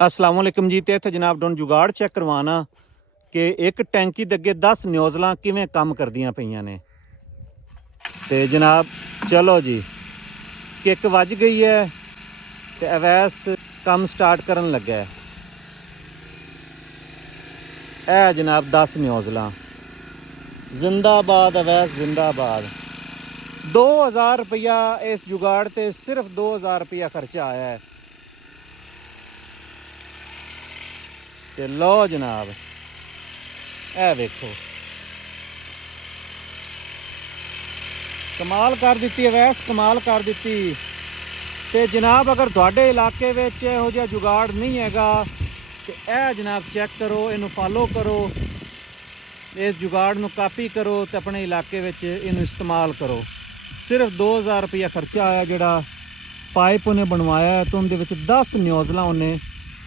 अस्सलाम वालेकुम जी। तो इत्थे जनाब डोन जुगाड़ चेक करवाना कि एक टैंकी दे अगे 10 न्योज़लां किवें काम करदियां पईयां ने। ते जनाब चलो जी, किक वज गई है ते अवैस काम स्टार्ट करन लगा है। ए जनाब 10 न्योज़लां, जिंदाबाद अवैस जिंदाबाद। 2000 रुपया इस जुगाड़ ते सिर्फ 2000 रुपया खर्चा आया है। ते लो जनाब ए वेखो, कमाल कर दी अवैस, कमाल कर दी। ते जनाब अगर तुहाडे इलाके विच इहो जिहा जुगाड़ नहीं हैगा ते ए जनाब चेक करो, इनू फॉलो करो, इस जुगाड़ नू कापी करो ते अपने इलाके विच इनू इस्तेमाल करो। सिर्फ 2000 रुपया खर्चा आया, जिहड़ा पाइप उन्हें बनवाया तो उनदे विच 10 न्योज़लां उन्हें